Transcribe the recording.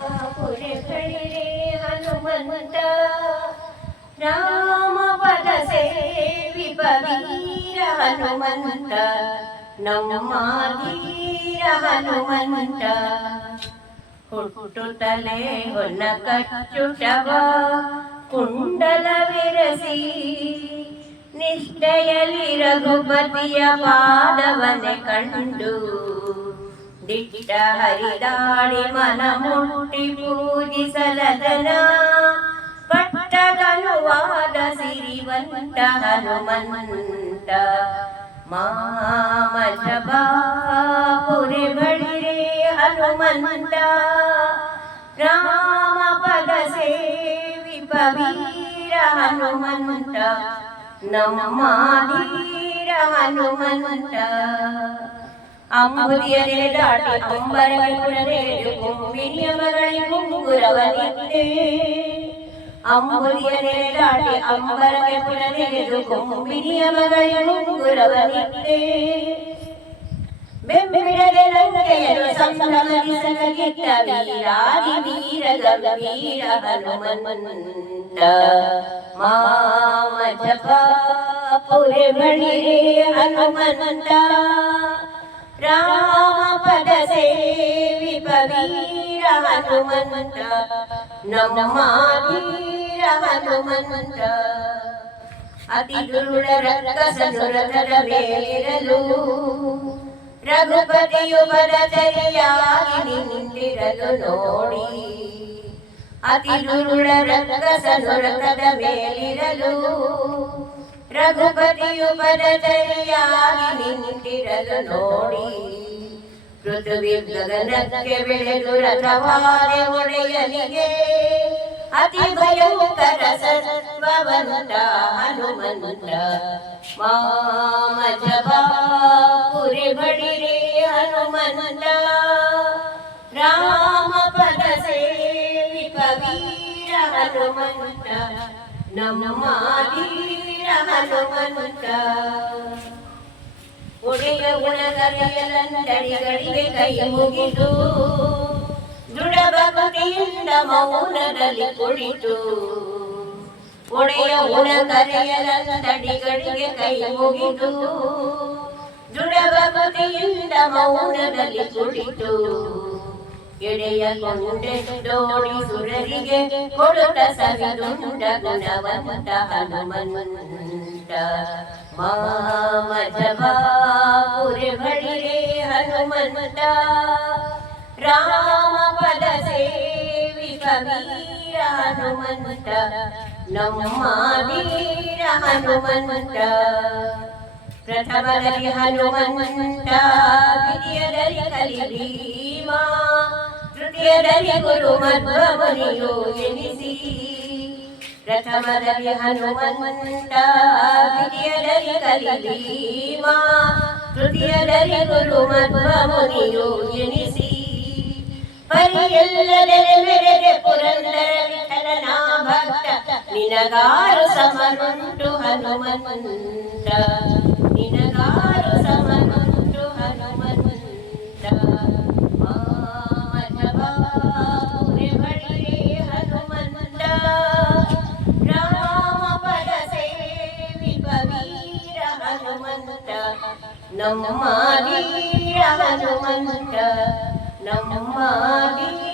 ಪುರಗಳಿರೆ ಹನುಮಂತ ರಾಮ ಪದ ಸೇವಿಪ ವೀರ ಹನುಮಂತ ನಮ್ಮ ಧೀರ ಹನುಮಂತ ಹುಟ್ಟುತ್ತಲೇ ಹೊನ್ನ ಕಚ್ಚುಟವ ಕುಂಡಲವಿರಸಿ ನಿಷ್ಠೆಯಲ್ಲಿ ರಘುಪತಿಯ ಪಾದವನೆ ಕಂಡು ದಿಟ್ಟ ಹರಿದಾಡಿ ಮನ ಮುಟ್ಟಿ ಪೂಜಿಸಲದನ ಪಟ್ಟಗನುವಾದ ಸಿರಿವಂತ ಹನುಮಂತ ಮಾಮಜಬಾಪುರಿ ಬಳಿರೆ ಹನುಮಂತ ರಾಮ ಪದ ಸೇವಿಪ ವೀರ ಹನುಮಂತ ನಮ್ಮ ಧೀರ ಹನುಮಂತ ಅಂಬುದಿಯರೆ ದಾಟಿ ಅಂಬರವರೆದು ಕುಂಬಿನಿಯ ಮಗಳಿ ಮುಂಗುರವನಿದ್ದೆ ಅಂಬುದಿಯರೆ ದಾಟಿ ಅಂಬರವರೆದು ಕುಂಬಿನಿಯ ಮಗಳಿ ಮುಂಗುರವನಿದ್ದೆ ಬೆಂಬಿಡದೆ ಲಂಕೆಯನ್ನು ಸಂಭ್ರಮಿಸಲಿದ್ದ ವೀರಾದಿ ವೀರ ಗಂಭೀರ ಹನುಮಂತ ಮಾಮಜಬಾಪುರಿ ಬಳಿರೆ ಹನುಮಂತ ರಾಮ ಪದ ಸೇವಿಪ ವೀರ ಹನುಮಂತ ನಮ್ಮ ಧೀರ ಹನುಮಂತ ಅತಿ ದುರುಳ ರಕ್ಕಸನು ರಥದ ಮೇಲಿರಲು ರಘುಪತಿಯು ಪದಚರಿಯಾಗಿ ನಿಂತಿರಲು ನೋಡಿ ಅತಿ ದುರುಳ ರಕ್ಕಸನು ರಥದ ಮೇಲಿರಲು ರಘುಪತಿಯು ಪದಚರಿಯಾಗಿ ನಿಂತಿರಲು ನೋಡಿ ಪೃಥ್ವಿ ಗಗನಕ್ಕೆ ಬೆಳೆದು ರಥವಾರೆ ಒಡೆಯನಿಗೆ ಅತಿ ಭಯಂಕರ ಸತ್ವವಂತ ಹನುಮಂತ ಮಾಮಜಬಾಪುರಿ ಬಳಿರೆ ಹನುಮಂತ ರಾಮ ಪದ ಸೇವಿಪ ವೀರ ಹನುಮಂತ ನಮ್ಮ ಧೀರ ಹನುಮಂತ ಒಡೆಯ ಗುಣಕರಿಯಲಂದಡಿಗಳಿಗೆ ಕೈ ಮುಗಿದು ದೃಢ ಭಕ್ತಿಯಿಂದ ಮೌನದಲ್ಲಿ ಕುಳಿತು ಒಡೆಯ ಗುಣಕರಿಯಲಂದಡಿಗಳಿಗೆ ಕೈ ಮುಗಿದು ದೃಢ ಭಕ್ತಿಯಿಂದ ಮೌನದಲ್ಲಿ ಕುಳಿತು ಎಡೆಯ ಕೊಂಡೆದ್ದೋಡಿ ಸುರರಿಗೆ ಕೊಡುತ್ತ ಸವಿದುಂಡ ಗುಣವಂತ ಹನುಮಂತ ಮಾಮಜಬಾಪುರಿ ಬಳಿರೆ ಹನುಮಂತ ರಾಮ ಪದ ಸೇವಿಪ ವೀರ ಹನುಮಂತ ನಮ್ಮ ಧೀರ ಹನುಮಂತ ಪ್ರಥಮದಲ್ಲಿ ಹನುಮಂತ ದ್ವಿತೀಯದಲ್ಲಿ ಕಲಿಭೀಮ ತೃತೀಯದಲ್ಲಿ ಗುರು ಮಧ್ವಮುನಿಯು ಎನಿಸಿ ಪ್ರಥಮದಲ್ಲಿ ಹನುಮಂತ ದ್ವಿತೀಯದಲ್ಲಿ ಕಲಿಭೀಮ ತೃತೀಯದಲ್ಲಿ ಗುರು ಮಧ್ವಮುನಿಯು ಎನಿಸಿ ಪರಿಯೆಲ್ಲದರೆ ಮೆರೆದೆ ಪುರಂದರ ವಿಠಲನ ಭಕ್ತ ನಿನಗಾರು ಸಮನುಂಟು ಹನುಮಂತ ನಿನಗಾರು ಸಮನುಂಟು ಹನುಮಂತ ಮಾಮಜಬಾಪುರಿ ಬಳಿರೆ ಹನುಮಂತ ರಾಮ ಪದ ಸೇವಿಪ ವೀರ ಹನುಮಂತ ನಮ್ಮ ಧೀರ ಹನುಮಂತ ನಮ್ಮ ಧೀರ